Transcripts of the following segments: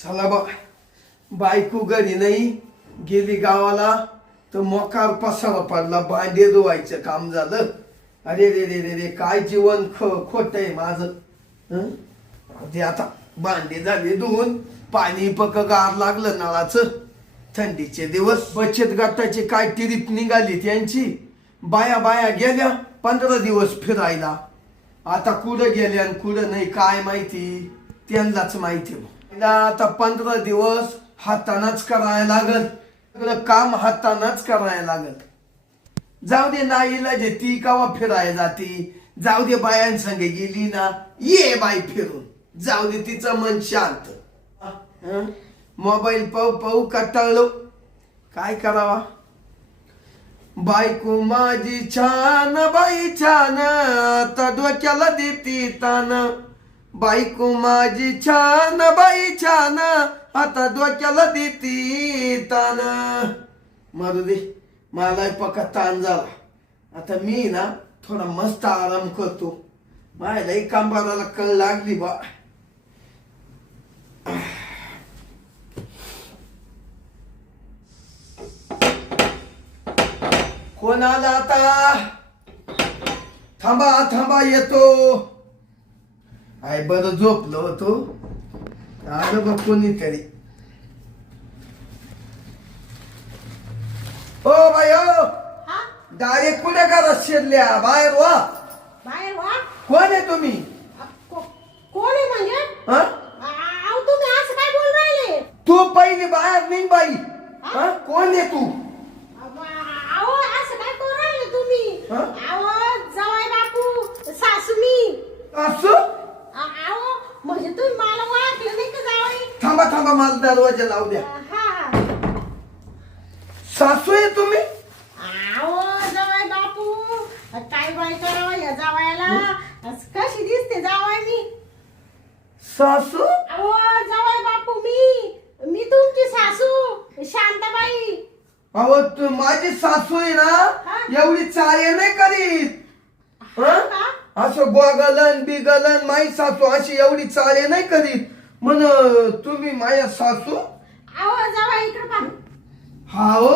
चला बा, बायको घरी नाही गेली गावाला तर मोकार पसारा पडला, भांडे धुवायचं काम झालं. अरे रे रे रे रे काय जीवन खोट आहे माझं. ते आता भांडे झाले धुवून, पाणी गार लागलं नळाचं. थंडीचे दिवस, बचत गटाची काय ट्रिप निघाली त्यांची. बाया बाया गेल्या 15 दिवस फिरायला. आता कुठं गेल्या आणि कुठं नाही काय माहिती, त्यांनाच माहिती. आता 15 दिवस हातानच करायला लागल, सगळं काम हातानच करायला लागल. जाऊ दे, नाईला जे ती कवा फिरायला जाती. जाऊ दे, बायांसंग गेली ना, ये बाई फिरून, जाऊ दे, तिचं मन शांत. मोबाईल पाहू पाहू कंटाळलो, काय करावा. बायको माझी छान, बाई छान, आता डोक्याला देती तान. बायको माझी छान, बाई छान, आता डोक्याला देती तान. मारू दे, मला पक्का ताण झाला. आता मी ना थोडा मस्त आराम करतो. माझ्यालाही कंबराला कळ लागली बा. कोण आला आता? थांबा थांबा, येतो. आय बरं झोपलो होतो, आलं बघ कोणीतरी. ओ बाई ओ, डायरेक्ट कुठे घरात शिरल्या? बाहेर वा. बाहेर वा. कोण आहे तुम्ही? कोण आहे म्हणजे? तुम्ही असं काय बोल राहिले? तू पहिली बाहेर नाही बाई. कोण आहे तू? असं काय करू राहिले तुम्ही? जावई बापू, सासू मी. असं म्हणजे तुम्ही मला ओळखलं नाही का जावई? थांबा थांबा, मला दरवाजा लावू द्या. सासू आहे तुम्ही? जावई बापू, काय बाई करावं या जावयाला? कशी दिसते जावई मी? सासू? जावई बापू, मी तुमची सासू शांताबाई. अहो, तू माझी सासू आहे ना, एवढी चाळे नाही करीत. असं गोगलन बिगलन, माई सासू अशी एवढी चाळे नाही करीत. म्हण तुम्ही माझ्या सासू? जावई इकडे पहा. हा हो,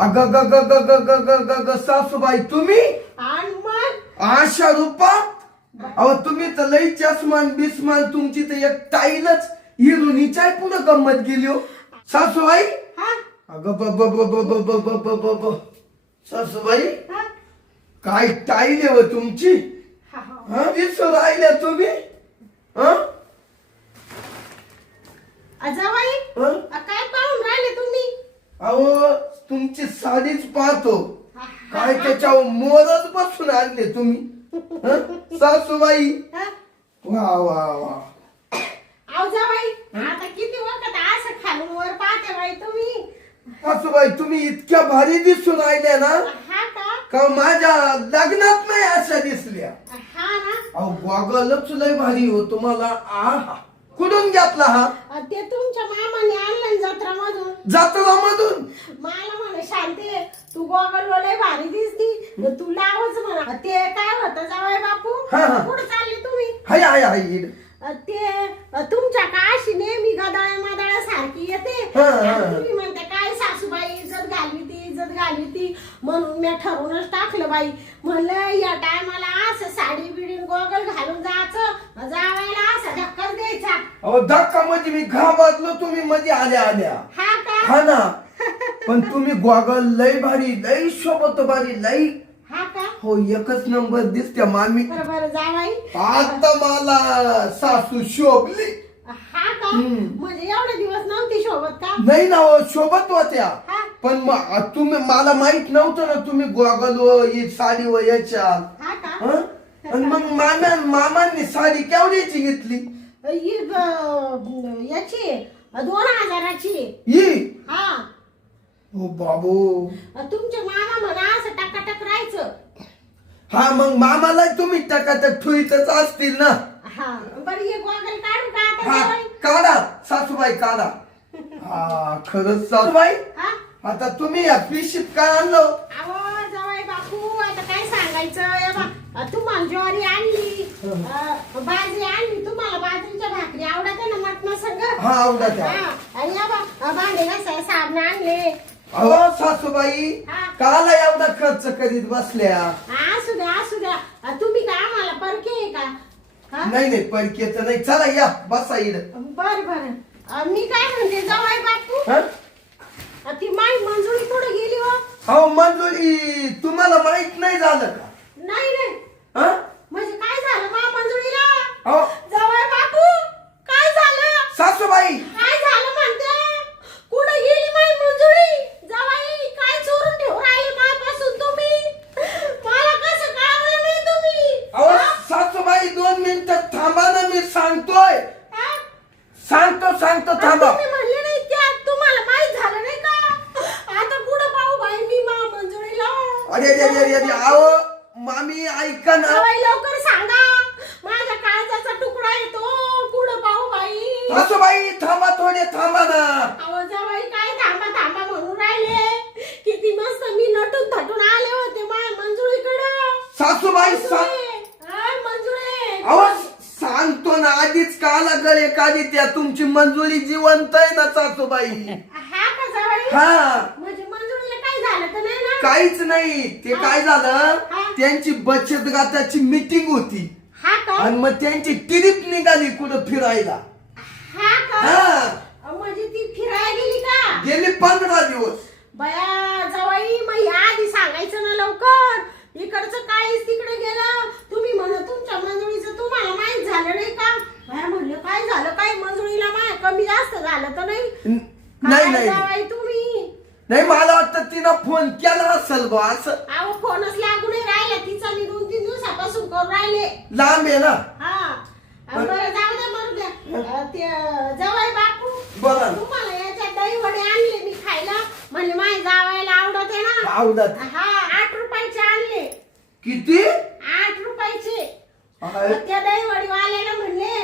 अग ग ग ग ग ग ग ग ग सासूबाई तुम्ही आशा रूपात? अहो, तुम्ही तर लई चष्मान बिस्मान, तुमची तर एक टाईलच हिरोनीच्या पुढे गंमत गेली हो सासूबाई. अग ब ब ब ब ब ब ब ब ब ब सासूबाई, काय टाईल आहे तुमची. दिसू राहिल्या तुम्ही. जावई काय पाहून राहिले तुम्ही? अहो, तुमची साडीच पाहतो, काय त्याच्यावर मोरच बसून आणले तुम्ही सासूबाई. वा वा वा. जावई, आता किती वखत असं खालून वर पाहते बाई तुम्ही. सासूबाई, तुम्ही इतक्या भारी दिसून राहिल्या ना, का माझ्या लग्नात नाही अशा दिसल्या. अहो, गॉगलच लय भारी हो तुम्हाला. आहा, कुठून घेतला हा? ते तुमच्या मामाने आणलं जत्रामधून. जत्रामधून? मला म्हणे शांती, तू गॉगल लय भारी दिसती, तू लावच म्हणा. ते काय होतं जावई बापू, कुठं चालले तुम्ही? हाय हाय हाय. ते तुमच्या काशी नेहमी गदाळ्या मादाळ्या सारखी येते. तुम्ही म्हणते काय सासूबाई इज्जत घालवी ती म्हणून मी ठरवूनच टाकलं बाई. म्हणलं या टायमाला असं साडी बिडी गोगल घालून जायचं, जावायला असा धक्का द्यायचा. अहो, धक्का म्हणजे मी घाबरलो, तुम्ही मध्ये आल्या आल्या. हा ना, पण तुम्ही गोगल लय भारी, लय शोभत भारी, लय. हो, एकच नंबर दिसते मामी. बरोबर जावाई, आता मला सासू शोभली. म्हणजे एवढे दिवस नव्हती शोभत का? नाही ना, शोभत होत्या, पण तुम्ही, मला माहित नव्हतं ना तुम्ही गोगल व साडी व याच्या. आणि मग मामांनी साडी केवढ्याची घेतली? याची 2000ची. हो बाबू, तुमचे मामा म्हणा असं टकाटक राहायचं. हा, मग मामाला तुम्ही टकाटक ठुईतच असतील ना. बरं, ये गोगल काढू का आता? काढा सासूबाई, काढा. हा, खरंच सासूबाई, आता तुम्ही या पिशीत काय आणलं? जावई बापू, आता काय सांगायचं. तुम्हाला ज्वारी आणली, बाजरी आणली. तुम्हाला बाजरीच्या भाकरी आवडत ना मटणा सगळं. हा उद्या द्या. आणि या बा भांडे घासाय साबण आणले. अहो सासूबाई हा. काला एवढा खर्च करीत बसल्या? असू द्या असू द्या. तुम्ही काय आम्हाला परके आहे का? हा? नाही नाही परकेच नाही. चला या बसा इड. बर बर. मी काय म्हणते जावाई बापू, हा? ती माई मंजुळी कुठे गेली हो? अहो मंजुरी तुम्हाला माहित नाही झालं का? नाही नाही. हा? म्हणजे काय झालं मा मंजुळीला? अहो जावाई बापू काय झालं? सासूबाई काय झालं म्हणते? कुठे गेली माई मंजुळी? जावाई काय चोरून ठेवून राहिले मापासून तुम्ही? मला कसं कळवलं नाही तुम्ही? अहो सासूबाई 2 मिनिटं थांबा ना, मी सांगतोय. हा? सांगतो आणि थांबा. तुम्ही म्हणले नाही त्यात तुम्हाला माहित झालं नाही का? आता कुठं पाहू बाई मी मा मंजुळीला? अरे अरे अरे अरे अहो मामी ऐका ना. जावाई लवकर सांगा, माझ्या काळजाचा तुकडा येतो. कुठं पाहू बाई? सासूबाई थांबा, थोडे थांबा ना. अहो जावाई काय थांबा थांबा म्हणून राहिले? किती मस्त मी नटून थटून आले होते माझ्या मंजुळीकडं. सासूबाई मंजुळे अहो सांगतो ना, आधीच काला गळे काढी त्या. तुमची मंजुरी जिवंत आहे ना सासूबाई? हा का जावाई? हा. म्हणजे मंजुळीला काय झालं तर नाही ना? काहीच नाही. ते काय झालं, हा. त्यांची बचत गटाची मीटिंग होती हा का? आणि मग त्यांची ट्रिप निघाली कुठं फिरायला. हा का? हा. म्हणजे ती फिरायला गेली का? गेली 15 दिवस. बया जावाई मग या आधी सांगायचं ना लवकर. इकडचं काहीच तिकडे गेलं. तुम्ही म्हणत तुमच्या मंजुळीचं तुम्हाला माहित झालं नाही का? बया म्हणलं काय झालं, काय मंजुळीला माय कमी जास्त झालं तर नाही? नाही काय नाही जावाई तुम्ही? नाही, मला वाटतं तिनं फोन केला असेल बा असं. अहो फोनच लागू नाही राहिला तिचा. मी 2-3 दिवसापासून करून राहिले. लांब आहे ना. हा. बरं जाऊ द्या मरू द्या. ते जावाई बापू बोला ना. तुम्हाला याच्यात दही वडे आणले मी खायला. म्हणजे माझ्या जावायला आवडत आहे ना. आवडत. हा 8 रुपयाचे आणले. किती? 8 रुपयाचे. आहे. त्या दही वडी वाल्याला म्हणले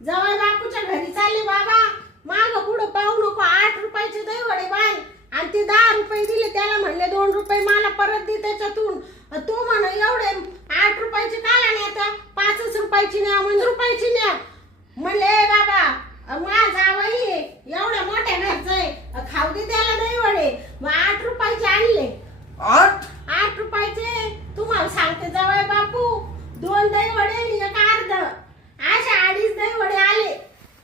जावाई बापूच्या घरी चालले बाबा, माग पुढं पाहू नको. 8 रुपयाचे दही वडे बाय. आणि ते 10 रुपये दिले त्याला. म्हणले 2 रुपये मला परत दे त्याच्यातून. तो म्हण एवढे 8 रुपयाचे काय आणि आता 5 रुपयाची न्या, म्हणजे रुपयाची न्या. म्हणले बाबा माझा जावई एवढ्या मोठ्या घरचा आहे, खाऊ दे त्याला दही वडे. मग 8 रुपयाचे आणले. 8 रुपयाचे. तुम्हाला सांगते जावई बापू, 2 दही वडे आणि 1 अर्ध अशा 2.5 दही वडे आले.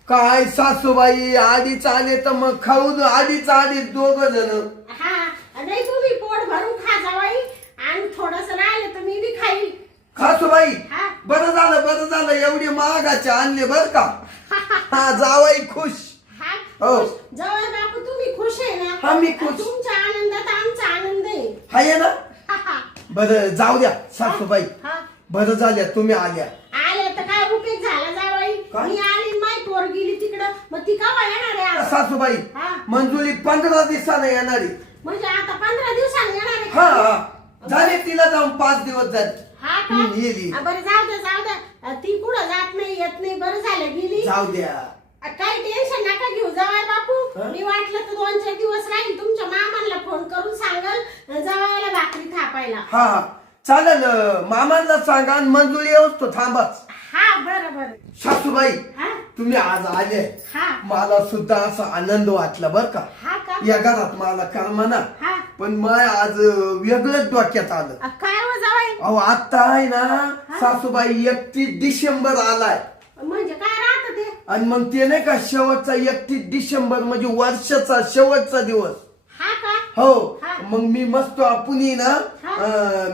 काय सासूबाई, आधीच आले तर मग खाऊ दे. आधीच 2 जण. हा नाही तुम्ही पोट भरून खा जावाई. आणि थोडस राहिलं तर मी बी खाईल. सासूबाई हा. बरं झालं एवढे महागाचे आणले बर का. हा जावाई खुश. हा हो. खुश. जावई बापू तुम्ही खुश आहे ना? हा, मी खुश. तुमच्या आनंदात आमचा आनंद आहे. हाय ना. हा, हा. बरं जाऊ द्या सासूबाई. हा. बरं झाल्या तुम्ही आल्या. आले तर काय उपयोग झाला जावई? काय? मी आली माय पोर गेली तिकडं. मग ती केव्हा येणार आहे आज? सासूबाई हा. मंजुरी 15 दिवसाने येणारी. म्हणजे आता 15 दिवसांनी येणार आहे हा का? हा झाले तिला जाऊन 5 दिवस झाले. हा का? येली. बरं जाऊ द्या. ती कुठं जात नाही येत नाही. बरं झालं गेली. जाऊ द्या. काही टेन्शन नका घेऊ जावाय बापू. हा? मी वाटलं तर 2-4 दिवस राहील. तुमच्या मामांना फोन करून सांगल जावायला भाकरी थापायला. हा हा चालेल. मामांना सांगा आणि मंजुरी येऊच थांबाच. हा बरं बरं. सासूबाई हा तुम्ही आज आले, हा मला सुद्धा असा आनंद वाटला बर का. हा का? या घरात मला करमना, हा पण मग आज वेगळंच डोक्यात आलं. काय हो जावाय? अहो आता आहे ना सासूबाई 31 डिसेंबर आलाय. म्हणजे काय राहत ते? आणि मग ते नाही का शेवटचा 31 डिसेंबर म्हणजे वर्षाचा शेवटचा दिवस. हा का? हो. हा. मग मी मस्त आपणही ना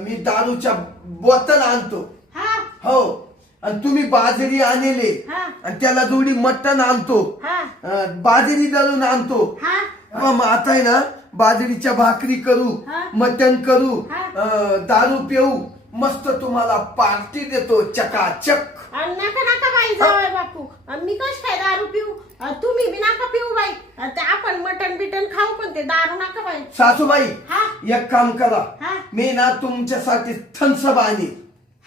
मी दारूच्या बॉटल आणतो. हा हो. आणि तुम्ही बाजरी आणले हा आणि त्याला जोडी मटण आणतो. हा बाजरी दळून आणतो. हा मग आता आहे ना बाजरीच्या भाकरी करू, हा. मटण करू, हा. दारू पिऊ, मस्त तुम्हाला पार्टी देतो चकाचक. नका नका बाई जावाय बापू. मी कश काय दारू पिऊ? तुम्ही बी नका पिऊ बाई. ते आपण मटण बिटन खाऊ पण ते दारू नका बाई. सासूबाई हा एक काम करा, हा मी ना तुमच्यासाठी थम्सअप आणीन.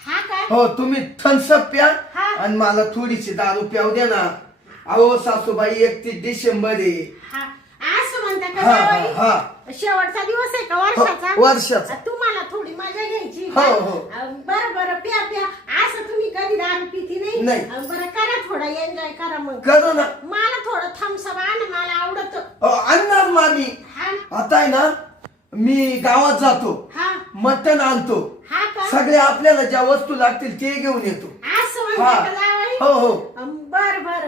हा काय? हो तुम्ही थम्सअप प्या हा. आणि मला थोडीशी दारू प्याव द्या ना. अहो सासूबाई 31 डिसेंबर आहे. हा असं म्हणता का हा जावाई? हा हा शेवटचा दिवस आहे का वर्षाचा? वर्षाचा. तुम्हाला थोडी मजा घ्यायची. हो, हो. बरं बरं प्या प्या. असं तुम्ही कधी दारू पिती नाही. नाही. बरं करा थोडा एन्जॉय करा मग. करू ना. मला थोडं थम्सअप आण, मला आवडत. आणणार मामी. हा आता आहे ना मी गावात जातो, हा मटण आणतो, हा का? सगळे आपल्याला ज्या वस्तू लागतील ते घेऊन येतो. असं हा. म्हणते का जावई? हो हो बर बर.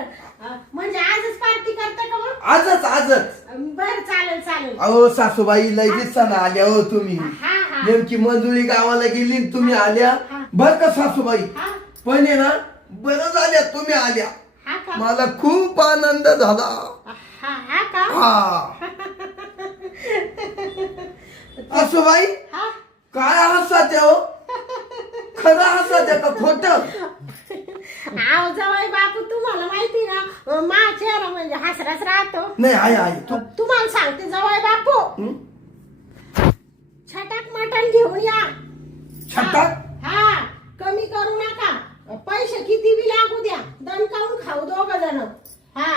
म्हणजे आजच पार्टी करते का मग? आजच. बर चालेल चालेल. अहो सासूबाई लय दिवसानं आल्या हो तुम्ही. हा हा नेमकी मंजुळी गावाला गेली आणि तुम्ही आल्या. हा. बर का सासूबाई? हा पण आहे ना बरं झाल्या तुम्ही आल्या. हा का? मला खूप आनंद झाला. हा हा का? हा सासूबाई हा काय हसत हो? खरं हसत का खोट? आव जावई बापू, तुम्हाला माहिती ना माझा चेहरा म्हणजे हसराच राहतो. नाही आहे तू. तुम्हाला सांगते जावई बापू, हं? छटाक मटण घेऊन या. छटाक? हा कमी करू नका. पैसे किती बी लागू द्या, दणकावून खाऊ दोघ जण. हा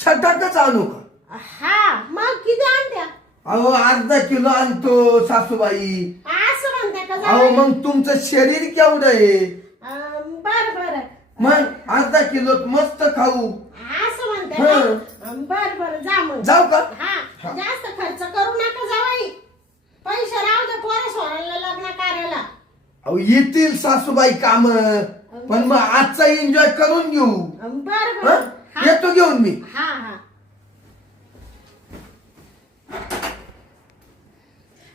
छटाकच आणू का? हा मग किती आणत्या? अहो अर्धा किलो आणतो सासूबाई. असं म्हणते का अहो जावई? मग तुमचं शरीर केवढं आहे? बर बर. मग अर्धा किलो मस्त खाऊ. असं म्हणते हं. का? बर बर जा मग. जाऊ का? हा जास्त खर्च करू नका जावई. पैसे राहू दे पोरं सोरायला लग्न कार्याला. अहो येतील सासूबाई काम, पण मग आजचा एन्जॉय करून घेऊ. बर हं? बर. हा येतो घेऊन मी. हा हा.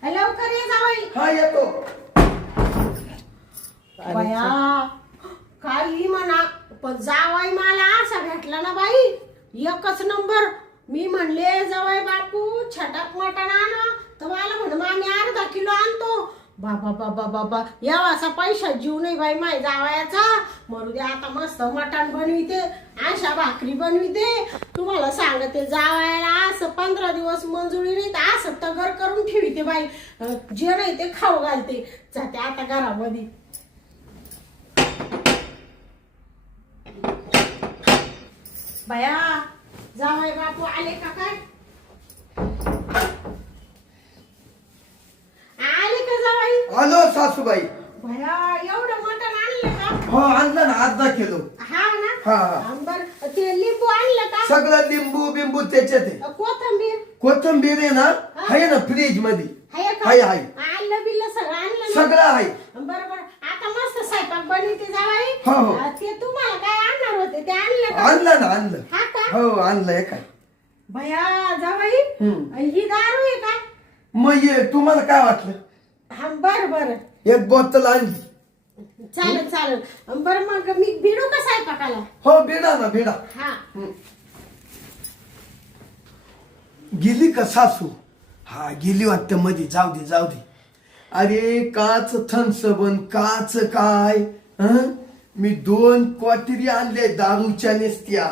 लवकर ये जावई. हा येतो. बया काही म्हणा, पण जावाई मला असा भेटला ना बाई, एकच नंबर. मी म्हणले जावाई बापू छटाक मटण आणा, तर मला म्हण मामी अर्धा किलो आणतो. बाबा बाबा बाबा यावासा पैसा जीव नाही बाई माय जावायाचा. मरू दे आता मस्त मटण बनविते, अशा भाकरी बनविते. तुम्हाला सांगते जावायला असं 15 दिवस मंजुळी नाही तर असं तगर करून ठेवते बाई. जे नाही ते खाऊ घालते. जाते आता घरामध्ये. बया जावाई बापू आले का काय? आले का जावाई? आलो सासूबाई. बया एवढं मटण आणलं का? हो आणलं ना अर्धा किलो. हा ना. हा. बर ते लिंबू आणलं का? सगळं लिंबू बिंबू त्याच्यात आहे. कोथंबीर कोथिंबीर आहे ना, आहे ना फ्रीज मध्ये. आहे का? आहे. आणलं बिल्लं सगळं आणलं ना? सगळं आहे. बरोबर. आता मस्त स्वयंपाक बनवते जावाई. हो, हो. ते तुम्हाला काय आणणार होते ते आणलं का? आणलं ना आणलं. हा का? हो आणलंय काय. भया जावाई हम्म. ही दारू आहे का? मग ये तुम्हाला काय वाटलं? हा बर बर. एक बोतल आणली. चालेल चालेल. बरं मग मी भिडू का स्वयंपाकाला? हो बिडा ना बिडा. हा गेली का सासू? हा गेली वाटतं मध्ये. जाऊ दे. अरे काच थन्सबन काच काय हं? मी 2 क्वाटरी आणले दारूच्या नेसत्या.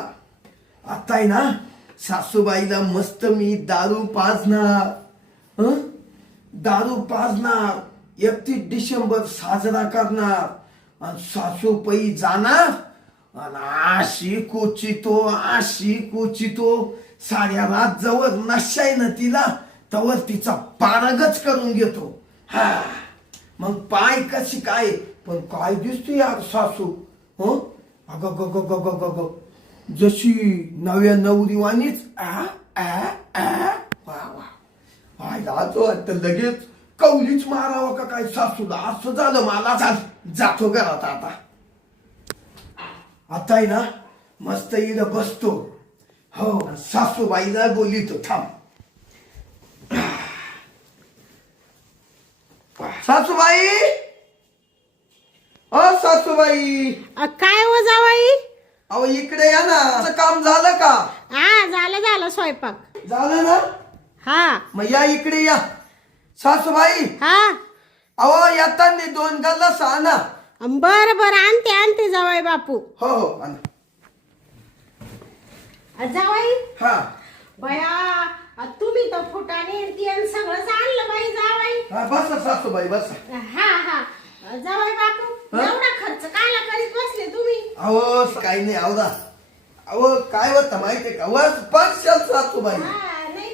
आता आहे ना सासूबाईला मस्त मी दारू पाजणार. हं? दारू पाजणार. 31 डिसेंबर साजरा करणार. आणि सासूबाई जाणार आणि अशी कोचितो साऱ्या रात जवळ नशा आहे ना तिला, तवर तिचा पारगच करून घेतो. हा मग पाय कशी काय, पण काय दिसतो यार सासू. हो अग जशी नव्या नवरीवानीच. आयला वाटतं लगेच कौलीच मारावं का काय सासूला. असं झालं मला. जातो घरात आता आहे ना मस्त इथं बसतो. हो सासूबाईला बोलितो. थांब सासूबाई. सासूबाई काय हो जावाई? अहो इकडे या ना. असं काम झालं का? हा झालं स्वयंपाक झालं ना. हा मग या इकडे या सासूबाई. हा. अहो येताना 2 गल्लास आणा. बर आणते जावाई बापू. हो आणा. जावाई हा बया तुम्ही तर फुटाने तेल सगळंच आणलं बाई जावाई. हा बसा सासूबाई बसा. हा जावाई बापू हा? एवढा खर्च कायला करीत बसले तुम्ही? अहो काही नाही. अहो काय होतं माहितीये का, वस पाचशाल सासूबाई. नाही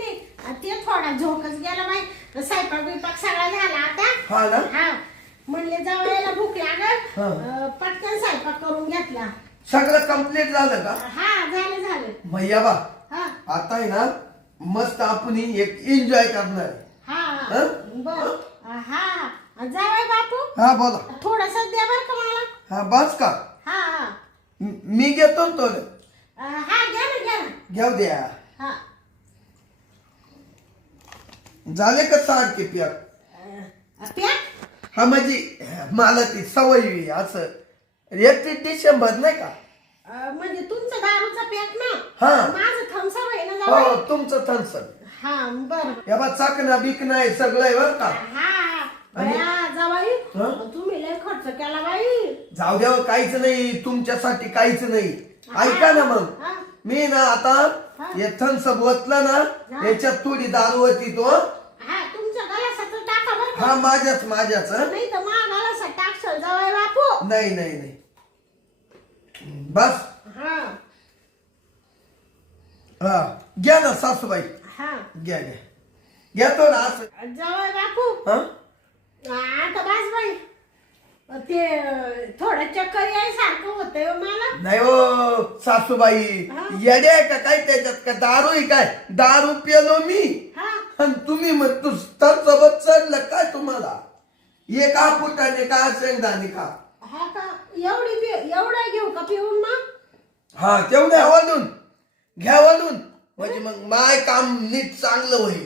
ते थोडा झोकच गेला बाई. स्वयंपाक बिपाक सगळा झाला आता. हा ना. हा म्हणले जावायला भूक लागत, हा. पटकन स्वयंपाक करून घेतला. सगळं कम्प्लीट झालं का? हा झालं. मैया बा हा आता आहे ना मस्त आपण एक एन्जॉय करणार आहे. हा हं? बर हा जावई बापू हा बोला. थोडस द्या बर का मला. हा बस का हा हा मी घेतो ना थोडं. हा घ्या ना घेऊ द्या. हा झाले का सारखे प्याक? पॅक हा म्हणजे मला ती सवय आहे असं 31 डिसेंबर नाही का? म्हणजे तुमचं दारूचा पॅक ना. हा. माझं थम्सअप आहे ना हो जावई. तुमचं थन्सन हा बर या बा चाकणा बिकणं आहे सगळं आहे बरं का. हा आणि- बया जावई हं? तुम्ही लय खर्च केला बाई. जाऊ द्या काहीच नाही तुमच्यासाठी काहीच नाही. ऐका ना मग हा. मी ना आता हा. हे थन्सअप ओतलं ना हा. याच्यात थोडी दारू होती तो. हा तुमच्या गलासात टाका बर का. हा माझ्याच हं? नाही तर मा गलासात टाकशाल जावई बापू. नाही नाही नाही बस. हा हा घ्या ना सासूबाई हा घ्या घ्या घेतो ना असं. जावई बापू हा आता बस बाई. ते थोडं चक्कर यायसारखं होतंय हो मला. नाही हो सासूबाई हा. येडे आहे का काय त्याच्यात का दारू आहे काय? दारू पिलो मी हा आणि तुम्ही मग तू सोबत चढलं काय तुम्हाला? एक फुटाने का शेंगदाणे का? हा का एवढं घेऊ का पिऊन मग? हा तेवढ्या वळून घ्या वळून म्हणजे मग माय काम नीट चांगलं होईल.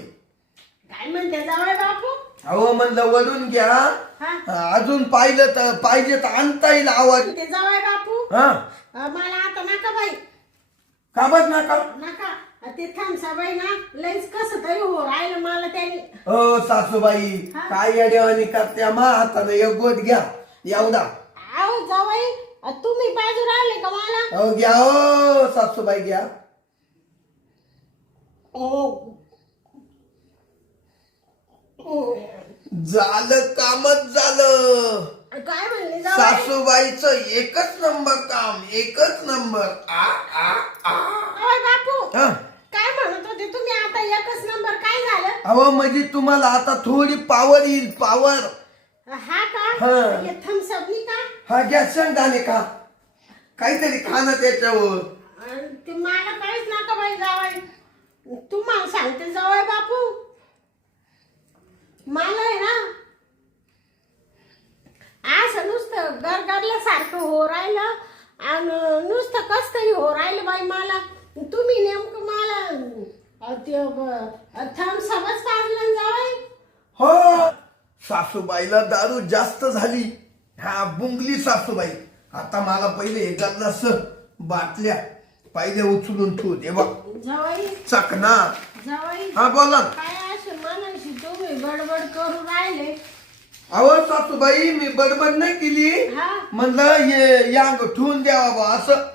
काय म्हणते जावई बापू? अहो म्हणलं वळून घ्या. हा अजून पाहिलं तर पाहिजे तर आणता येईल आवाज. ते जावई बापू हा मला आता नका बाई का बस नका. नका. ते थांबसा बाई ना लईच कसं तरी हो राहिलं मला त्याने. हो सासूबाई हा. काय येड्यावानी करत्या मा हाताने एक गोट घ्या एवढा. आहो जावई तुम्ही बाजू राहिले का मला? अहो घ्या हो सासूबाई घ्या. झालं कामच झालं. काय म्हणले जावई? सासूबाईचं एकच नंबर काम एकच नंबर. आ आ आ जावई बापू हा. काय म्हणत होते तुम्ही आता एकच नंबर काय झालं? अहो म्हणजे तुम्हाला आता थोडी पावर येईल पावर. हा का? हा. हे थम्सअप नी का? हा घ्या शेंगदाणे का काहीतरी खाणं त्याच्यावर. आणि ते मला काहीच नका बाई जावई. तुम्हाला सांगते जावई बापू मला आहे ना असं नुसतं गरगरल्यासारखं हो राहिलं आणि नुसतं कस तरी हो राहिलं बाई मला. तुम्ही नेमकं मला ते थम्सअपच पाजलं जावई. हो सासूबाईला दारू जास्त झाली. हा बुंगली सासूबाई. आता मला पहिले हे गल्लास बाटल्या पहिले उचलून ठेवू दे बा. जावई चकना. जावई हा बोला. काय असं मनाशी तुम्ही बडबड करू राहिले. अहो सासूबाई मी बडबड नाही केली. हा म्हणलं ये यांग ठेवून द्यावा बा असं.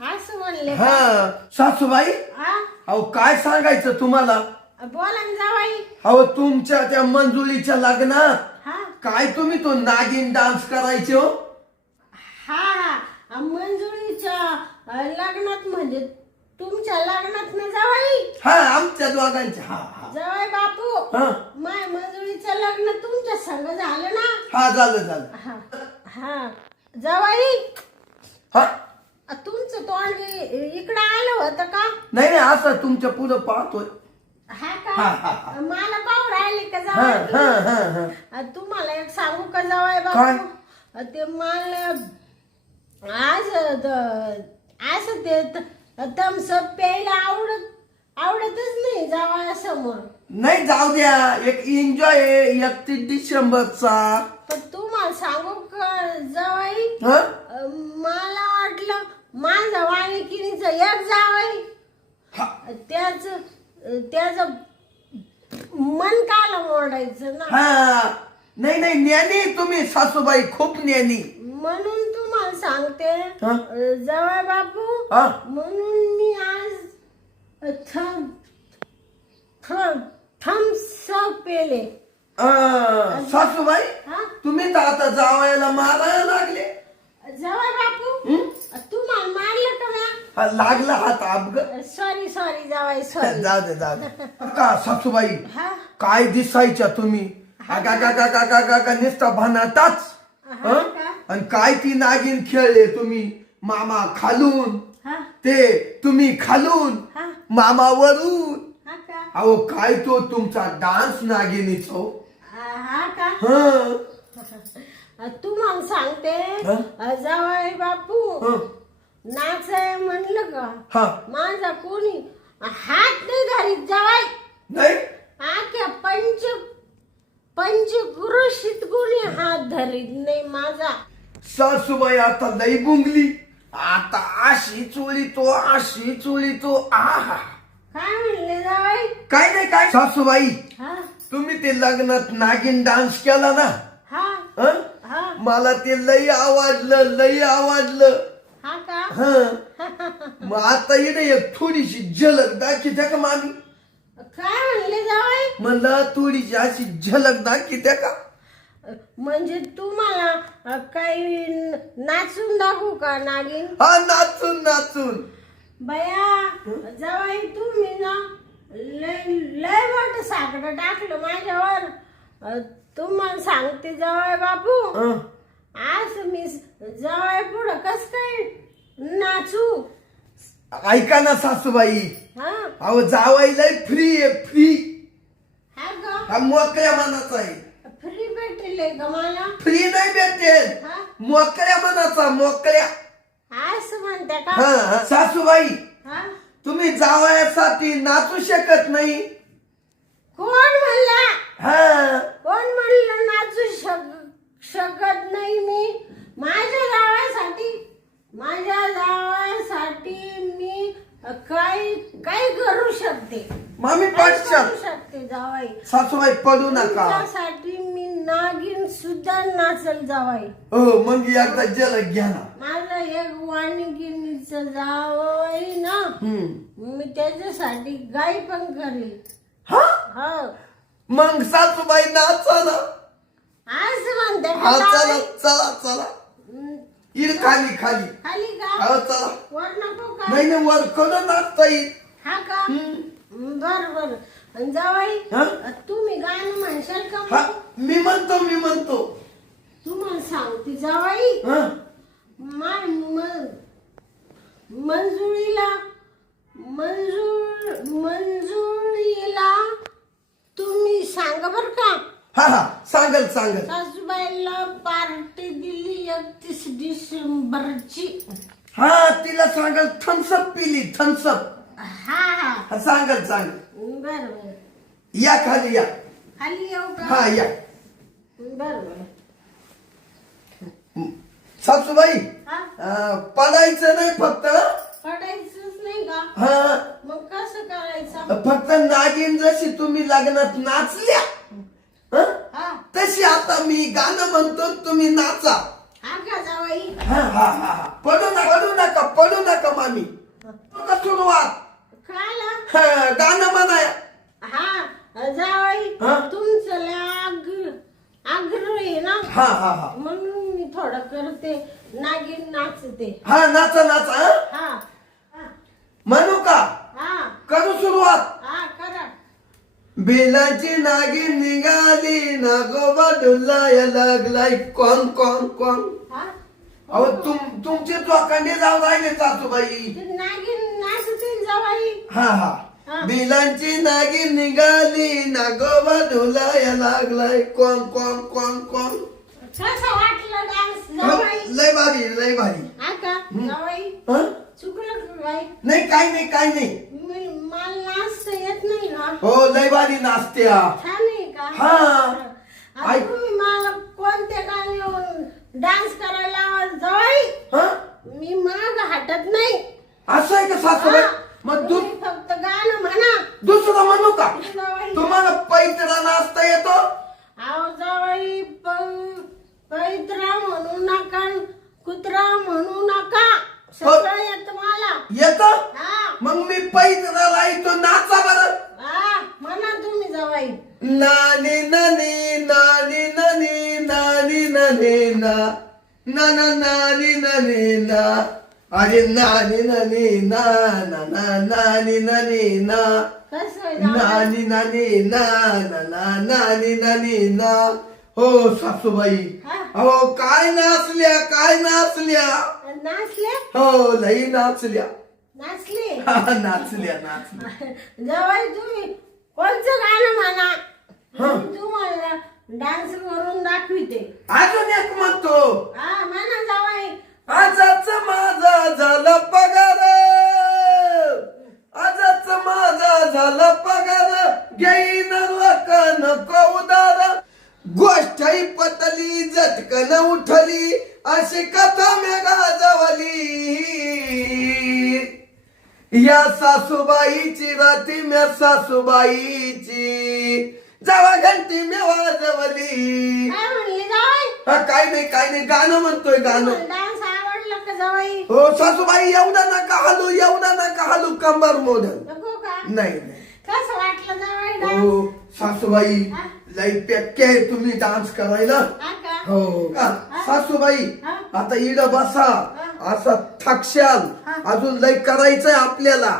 असं म्हणले का? हा सासूबाई हा अहो काय सांगायचं तुम्हाला. बोला ना जावई. अहो तुमच्या त्या मंजुळीच्या लग्नात हा काय तुम्ही तो नागिन डान्स करायचे हो. हा मंजुळीच्या लग्नात म्हणजे तुमच्या लग्नात ना जावई. हा आमच्या दोघांच्या. हा हा जावई बापू हा माय मंजुळीचं लग्न तुमच्या संग झालं ना. हा झालं झालं. हा हा जावई हा तुमचं तोंड इकडं आलं होतं का? नाही नाही असं तुमच्या पुढं पाहतोय. हा हा, हा, का? मला पाहू राहिले का हा हा जावई? हा हा तुम्हाला एक सांगू का जावई काय? बापू? ते मला आज असं ते थम्सअप प्यायला आवडतच नाही जावयासमोर. नाही जाऊ द्या एक एन्जॉय 31 डिसेंबरचा. पण तुम्हाला सांगू का जावई हा मला वाटलं माझा वाणिकिनीचं एक जावई हा. त्याच मन काला मोडायचं ना. हा नाही नाही ज्ञानी तुम्ही सासूबाई खूप ज्ञानी. म्हणून तुम्हाला सांगते हा? जावई बापू हा म्हणून मी आज थम्सअप पेले. सासूबाई हा तुम्ही तर आता जावायला मारायला लागले. जावई बापू हं? तुम्हाला मारलं का म्या? हा, लागला हात अपघ. सॉरी जावई सॉरी. जाऊ दे जाऊ दे. का सासूबाई हा काय दिसायच्या तुम्ही. का नुसता भानाताच. हा का? आणि काय ती नागिन खेळले तुम्ही मामा खालून. हा ते तुम्ही खालून हा मामा वरून. हा का अहो काय तो तुमचा डान्स नागिनीचो. हा का हं. तू मग सांगते हा? जावई बापू हं. नाचाय म्हणलं का हा माझा कोणी हात नाही धरीत जावाय नाही आख्या पंचक्रोशीत कोणी हात धरीत नाही माझा. सासूबाई आता लई बुंगली. आता अशी चोळी तो आहा. काय म्हणले जावाई काय नाही काय सासूबाई हा तुम्ही ते लग्नात नागिन डान्स केला ना. हा हं? हा मला ते लई आवडलं. हा का हं. मग आता इकडे एक थोडीशी झलक दाखवत्या का मामी. काय म्हणले जावाई मला थोडीशी अशी झलक दाखवत्या का. म्हणजे तुम्हाला काही नाचून दाखवू का नागिन. हा नाचून बया जावाई तुम्ही ना लय मोठं साकडं टाकलं माझ्यावर. तुम्हाला सांगते जावाई बापू हं. आज मी जावाई पुढं कस काय नाचू. ऐका ना सासूबाई हा अहो जावाई लय फ्री हा का हा मोकळ्या मनाचा आहे. फ्री भेटले का मला. फ्री नाही भेटेल हा मोकळ्या मनाचा मोकळ्या. असं म्हणते का हा सासूबाई हा तुम्ही जावयासाठी नाचू शकत नाही. कोण म्हणला हा कोण म्हणलं नाचू शकत नाही मी. माझ्या जावासाठी मी काय करू शकते. मामी काय पाठशाल करू शकते जावाई. सासूबाई पडू नका. तुमच्यासाठी मी नागिन सुद्धा नाचल जावाई. हो मग एकदा जलक घ्या ना. माझं एक वाणिकीचं जावई ना हम्म. मी त्याच्यासाठी गाई पण करेल. हा हो मग सासूबाई नाचा ना. असं म्हणते का हा चला जावई? चला हं, इड खाली खाली का हो चला. वर नको का नाही नाही वर कडून नाचता येईल. हा का हम्म. बर आणि जावाई हा? तुम्ही गाणं म्हणशाल का हा मग? मी म्हणतो. तुम्हाला सांगते जावाई हा मंजुळीला तुम्ही सांगा बर का. हा सांगल सासूबाईला पार्टी दिली 31 डिसेंबरची. हा तिला सांगल थम्सअप पिली थम्सअप. हा सांगल बर या खाली या. खाली येऊ का हा या बर सासूबाई हा पडायचं नाही फक्त. पडायचंच नाही का हा मग कसं करायचं. फक्त नागिन जशी तुम्ही लग्नात नाचल्या हं? हा तशी आता मी गाणं म्हणतो तुम्ही नाचा. हा का जावाई हा पडू नका मामी. बघा सुरुवात. खाला हा, गाणं म्हणाय. हा जावाई हा? तुमचं लय आग्रह आहे ना हा म्हणून मी थोडं करते नागिन नाचते. हा नाचा हं? हा म्हणू का हा करू सुरुवात. हा करा. बेलाची नागिन निघाली नागोबा डुलाया लागलाय कोण हा अहो तुमचे चोखंडे जाऊ राहिले सासूबाई. ते नागिन नाचते जावाई. हा हा. बिलांची नागिन निघाली नागोबा डुलाया लागलाय कोण कसं वाटलं डान्स जावाई. लय भारी. हा का जावाई हं? चुकलं का काय. नाही काय नाही मला नाचता येत नाही का. हो लय भारी नाचत्या. छान आहे का हा. आता ऐक. तुम्ही मला कोणत्या गाण्यावर डान्स करायला लावाल जावाई. हं? मी माग हटत नाही. असं आहे का सासूबाई. हा. मग तुम्ही फक्त गाणं म्हणा दुसरं म्हणू का जावाई. तुम्हाला पैतरा नाचता येतो. आहो जावाई पैत्रा म्हणू नका कुत्रा म्हणू नका सगळं येत मला. येत हा मग मी पैतराला येतो नाचा बरं. हा म्हणा तुम्ही जावाई. नानी नानी नानी नानी नानी नानी ना नानी ना अरे नानी ना नानी कसं आहे जावाई? नानी ना नानी ना हो सासूबाई. हा? अहो काय नाचल्या काय नाचल्या. नाचले हो लई नाचल्या. नाचले हा, नाचल्या नाचल्या. जावाई तुम्ही कोणचं गाणं म्हणा हा. मी तुम्हाला डान्स करून दाखविते. अजून एक म्हणतो. हा म्हणा जावाई. आजाच माझा झाला पगार. आजाच माझा झाला पगार. घेईन लोक नको उदार. गोष्टही पटली झटकन उठली. अशी कथा मी गाजवली. या सासूबाईची राती म्या सासूबाईची. जेव्हा घंटी मी वाजवली. काय म्हणले जावाई. हा काय नाही गाणं म्हणतोय गाणं. डान्स आवडला का जावाई. हो सासूबाई एवढा नका हालू कंबर मोडल. नको का नाही कसं वाटलं जावाई डान्स. हो सासूबाई हा? लई पॅके आहे तुम्ही डान्स करायला. हा का. हो का सासूबाई. हा? आता इड बसा. असा थकशाल. हा. अजून लई करायचंय आपल्याला.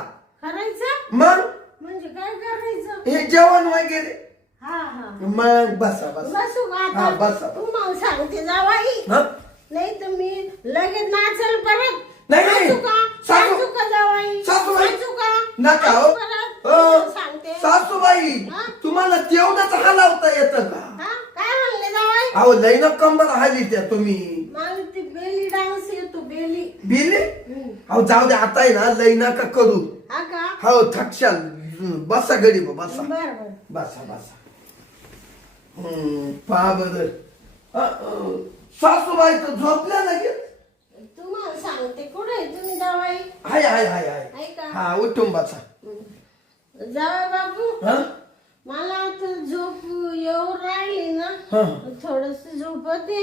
करायचं मग म्हणजे काय करायचं. हे जेवण वगैरे. हा हा मग बसा बसू का हा आता. बसा. तुम्हाला सांगते जावाई. हा? नाही तर मी लगेच नाचल परत. नाही. नाचू का सासू- नाचू का जावाई. सासूबाई. नाचू का नका नाचू हो. परत. हो. सांगते. सासूबाई हा? तुम्हाला तेवढंच हलावता येतं का. हा काय म्हणले जावाई. अहो लई न कंबर हाली त्या तुम्ही. मला ती बेली डान्स येतो बेली. बिले. हम्म. अहो जाऊ दे आता आहे ना लई नका करू. हा का. हो थकशाल. बसा गरीब बसा. बरं बसा. पहा बर. सासूबाई तर झोपल्या लगेच. तुम्हाला सांगते कुठे तुम्ही जावाई. हाय आहे का. हा उठून बसा. जावाई बापू हा मला आता झोप येऊ राहिली ना. हा. थोडस झोपते.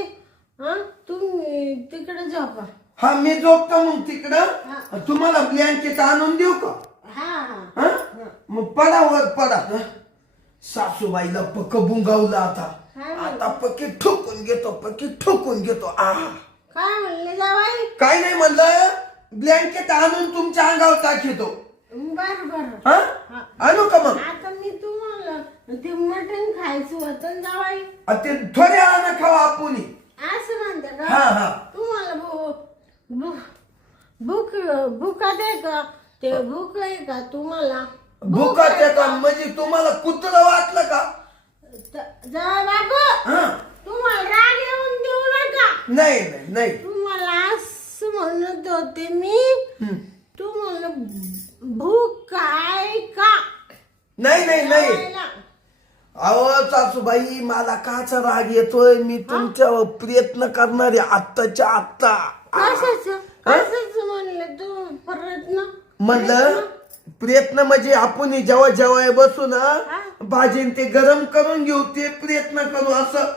हा तुम्ही तिकडे झोपा. हा मी झोपतो मग तिकडं. हा. तुम्हाला ब्लँकेट आणून देऊ का. हा हा? मग पडा वर पडा. सासूबाईला पक्क बुंगावलं आता. काय म्हणले? आता पक्की ठोकून घेतो. काय म्हणले जावाई. काय नाही म्हणलं. ब्लँकेट आणून तुमच्या अंगावर टाकीतो. बर हा हा. आणू का मग. आता मी तुम्हाला ते मटण खायचं होतं ना जावाई. ते थोडे आणा खावा आपण. असं म्हणते हा का. हा तुम्हाला भूक आहे का. ते भूक आहे का तुम्हाला. भुकाच्या का म्हणजे तुम्हाला कुत्र वाटलं का. जावाई बाबू हा तुम्हाला राग येऊन देऊ नका. नाही तुम्हाला असं म्हणत होते मी. हम्म. तुम्हाला भूक आहे का. नाही जेवायला. अहो सासूबाई मला काचा राग येतोय. मी तुमच्यावर प्रयत्न करणारे आत्ताच्या आत्ता. कशाचं म्हणलं तू प्रयत्न. म्हणलं प्रयत्न म्हणजे आपण जेव्हा जेव्हा बसू ना भाजी ते गरम करून घेऊ ते प्रयत्न करू असं.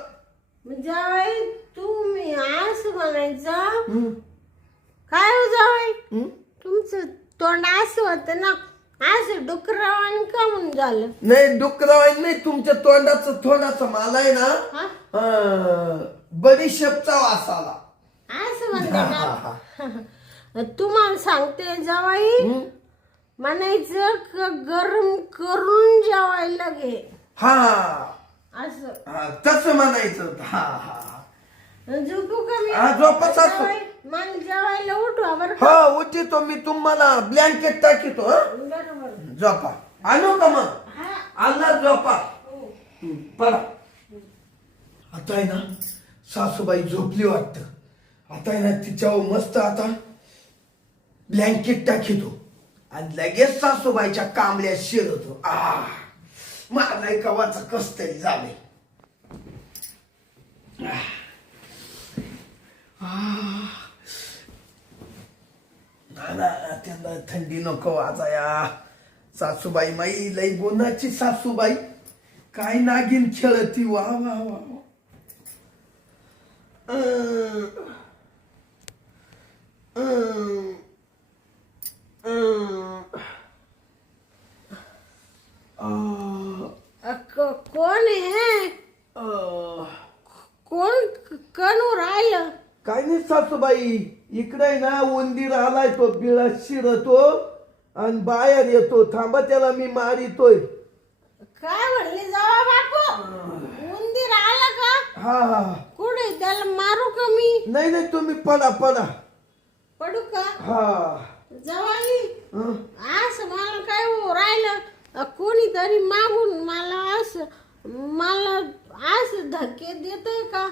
जावाई तुम्ही असं म्हणायचं. काय हो जावाई तुमचं तोंड असं होतं ना. असं डुकरावानी का म्हणून झालं. नाही डुकरावानी नाही. तुमच्या तोंडाचं थोडासा मला आहे ना बडीशेपचा वास आला. असं म्हणते का. तुम्हाला सांगते जावाई म्हणायचं गरम करून जेवायला घे. हा असं तसं म्हणायचं. झोपू का मी. झोपा सासू. जावाई, मला जेवायला उठवा बरं. हो उठितो मी तुम्हाला ब्लँकेट टाकीतो. बरोबर. झोपा. आणू का मग. हा. आणला झोपा. पडा. आता आहे ना सासूबाई झोपली वाटत. आता आहे ना तिच्यावर मस्त आता ब्लँकेट टाकीतो आणि लगेच सासूबाईच्या कांबळ्या शिरतो. मला कवाचा कस तरी झाले. त्यांना थंडी नको वाजाया. सासूबाई माई लई बोनाची सासूबाई. काय नागिन खेळती. वा वा वा. कोण आहे. कोण कणू राहिलं. काय नाही सासूबाई इकडे ना उंदीर आलाय. तो बिळा शिरतो आणि बाहेर येतो. थांबा त्याला मी मारितोय. काय म्हणले जावा बापू. उंदीर आला का. हा हा कुठे त्याला मारू का मी? नाही नाही तुम्ही पडा पडा. पडू का? हा जवाई हं. असं मला काय हो राहिलं कोणीतरी मागून मला असं धक्के देतय का?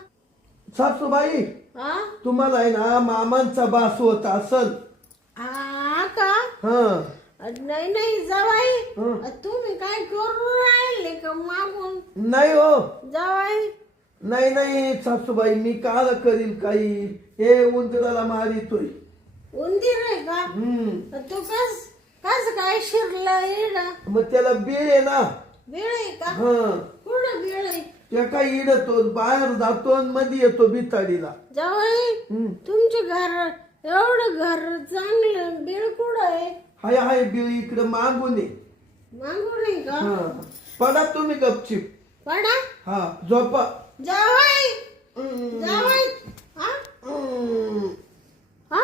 सासूबाई हा तुम्हाला आहे ना मामांचा बास होत असल. हा का? हं. नाही नाही जवाई हं. तुम्ही काय करू राहिले का मागून? नाही हो जवाई नाही नाही सासूबाई मी काल करील काही. हे उंदराला मारितोय. उंदीर आहे का? हम्म तू कस काय शिरला इड? मग त्याला बीळ आहे ना. वेळ आहे का? हं. कुठं वेळ आहे? त्या काही इडतो बाहेर जातो आणि मध्ये येतो भिताडीला. जवाई हम्म. तुमच्या घर एवढं घर चांगलं बिळ कुठं आहे? हाय हाय बीळ इकडे मागून आहे. मागून आहे का? हं. पडा तुम्ही गपचिप. पडा हा झोपा. जावाई हम्म. जावाई हा हम्म. हा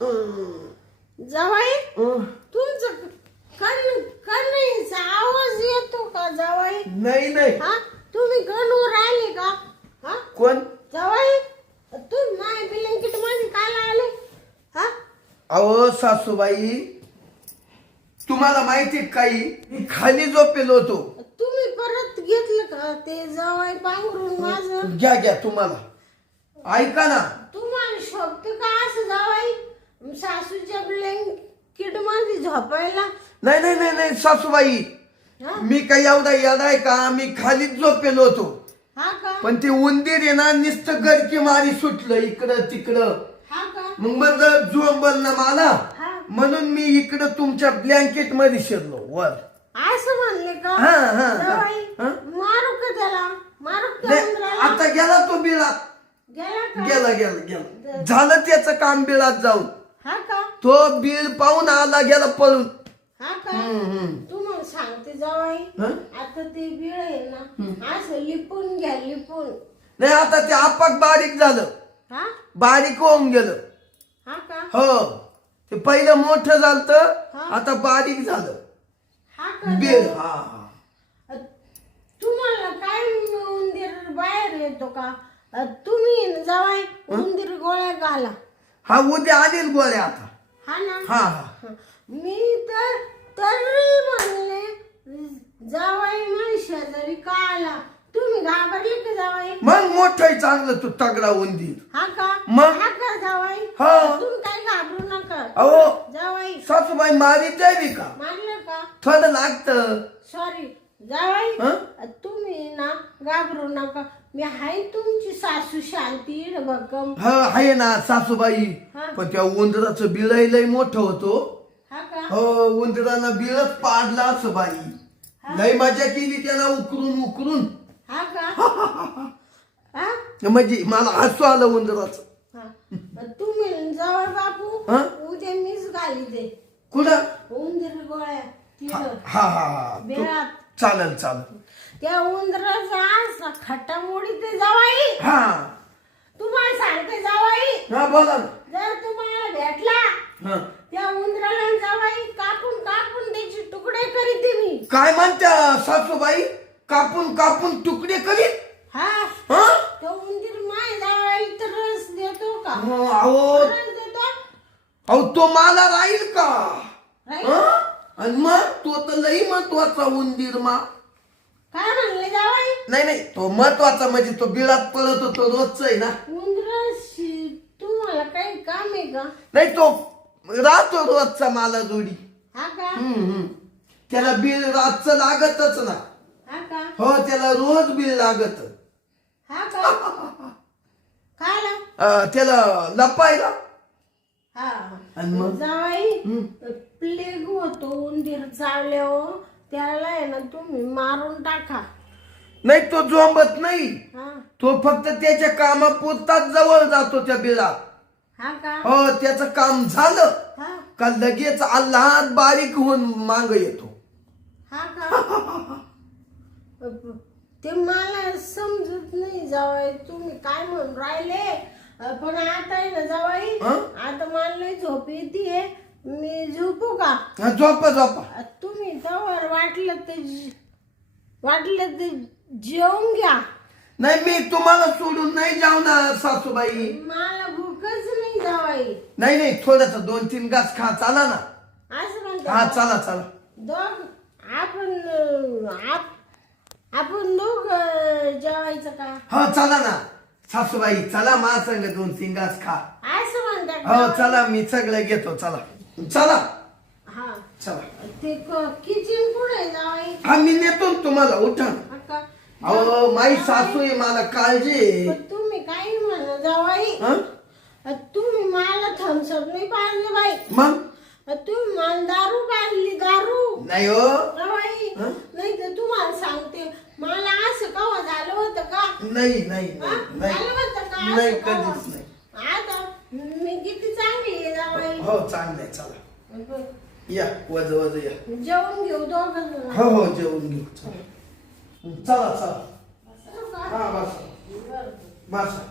हम्म. जावाई हं. तुमचं कणीचा आवाज येतो का जावाई? नाही नाही. हा तुम्ही गणवर राहिले का? हा कोण? जावाई तू माय ब्लँकेट मध्ये काय आले? हा अहो सासूबाई तुम्हाला माहिती काही मी खाली झोपेलो होतो. तुम्ही परत घेतलं का ते जावाई पांघरून माझं? घ्या घ्या तुम्हाला ऐका ना. तुम्हाला शोभत का असं जावाई सासूच्या ब्लँकेट मध्ये झोपायला? नाही नाही नाही नाही सासूबाई हा मी काही एवढा येडाय का. मी खालीच झोपेलो होतो. हा का? पण ते उंदीर आहे ना नुसतं गरकी मारी सुटलं इकडं तिकडं. हा का? मग मला झोंबल ना मला हा म्हणून मी इकडं तुमच्या ब्लँकेट मध्ये शिरलो वर. असं म्हणले का? हा, हा, जावाई हा. मारू का त्याला? मारू का नाही, उंदराला? आता गेला तो बिळात. गेला का? गेला गेला गेला झालं त्याचं काम बिळात जाऊन. हा का? तो बिळ पाहून आला गेला पळून. हा का? हम्म. तुम्हाला सांगते जावाई हं? आता ते बिळ आहे ना असं लिपून घ्या लिपून. नाही आता ते आपाक बारीक झालं. हा बारीक होऊन गेलं. हा का? हो ते पहिलं मोठं झालं हा. आता बारीक झालं हा का? बिळ. हा हा. तुम्हाला काय उंदीर बाहेर येतो का? तुम्ही जावाई उंदीर गोळ्या घाला. हा उद्या आणील गोळ्या आता. हा ना? हा हा मी तर तरी म्हणले जावाई माझ्या शेजारी का आला? तुम्ही घाबरले का जावाई? मग मोठं चांगलं तू तगडा उंदीर. हा का? मग? हा का जावाई? हो. तुम्ही काय घाबरू नका अहो जावाई. सासूबाई मारीत जावी का. मारलं का? थोडं लागतं. सॉरी जावाई हं? तुम्ही ना घाबरू नका. मी हाय तुमची सासू शांती भक्कम. हा आहे ना सासूबाई. हा. पण त्या उंदराचं बिळही लय मोठं होतो. हा का? हो उंदरानं बिळच पाडला असं बाई. लय मजा केली त्याला उकरून उकरून. हा का? हा? म्हणजे मला हसू आलं उंदराचं. हा. तुम्ही जावाई बापू हं? उद्या मीच घाली दे कुठं? उंदीर गोळ्या हा तिथं हा हा बिळात. चालेल चालेल. त्या उंदराचा असा खटामोडी ते जावाई. हा तुम्हाला सांगते जावाई हा बोला ना. जर तुम्हाला भेटला हा. त्या उंदराला जावाई कापून कापून त्याचे तुकडे करीते मी. काय म्हणत्या सासूबाई. कापून कापून तुकडे करीत. हा हा? तो उंदीर माय जावाई तर रस देतो का? अहो रस देतो अहो तो मला राहील का. राईट. हा? आणि मग तो तर लई महत्वाचा उंदीर मा. काय म्हणले जावाई? नाही नाही तो महत्वाचा म्हणजे तो बिळात पळत होतो रोजच आहे ना. उंदराशी तुम्हाला काही काम आहे का? नाही तो राहतो रोजचा मला जोडी. हा का? हम्म. त्याला बिल रातचं लागतच ना. हा का? हो त्याला रोज बिल लागत. हा का? खायला? त्याला लपायला. हा आणि मग? जावाई हम्म. प्लेग होतो उंदीर चावल्यावर त्याला आहे ना तुम्ही मारून टाका. नाही तो झोंबत नाही. हा तो फक्त त्याच्या कामापुरताच जवळ जातो त्या बिळात. हा का? हो त्याचं काम झालं हा का लगेच लहान बारीक होऊन मांग येतो. हा का? ते मला समजत नाही जावाई तुम्ही काय म्हणून राहिले. पण आता आहे ना जावाई हं? आता मला लई झोप येते. मी झोपू का? हा, झोपा झोपा. तुम्ही तवर वाटलं ते जेवून घ्या. नाही मी तुम्हाला सोडून नाही जाणार सासूबाई. मला भूकच नाही जावाई. नाही नाही थोडस 2-3 घास खा चाला ना. असं हा म्हणतात चला चला. आपण दोघ जेवायचं का? हो चला ना सासूबाई चला मा संग 2-3 घास खा. असं म्हणतात हो का? चला मी सगळं घेतो चला चला हा चला. ते किचन कुठे जावाई? हा मी नेतो ना तुम्हाला उठा. अक्का, अहो माई सासू आहे मला काळजी आहे. पण तुम्ही काही म्हणा जावाई. हं? तुम्ही मला थम्सअप नाही पाडले बाई. मग तुम्ही मला दारू पाडली दारू. नाही हो. जावाई हं? नाही तर तुम्हाला सांगते मला असं कवा झालं होतं का? नाही नाही हा? नाही झालं होतं का नाही असं कवा? कधीच नाही. आता मी किती चांगली आहे जावाई. हो चांगलं आहे चला या वज वज या. जेवण घेऊ दोघं. हो हो जेवून घेऊ चला चला चला. हा बसा बसा.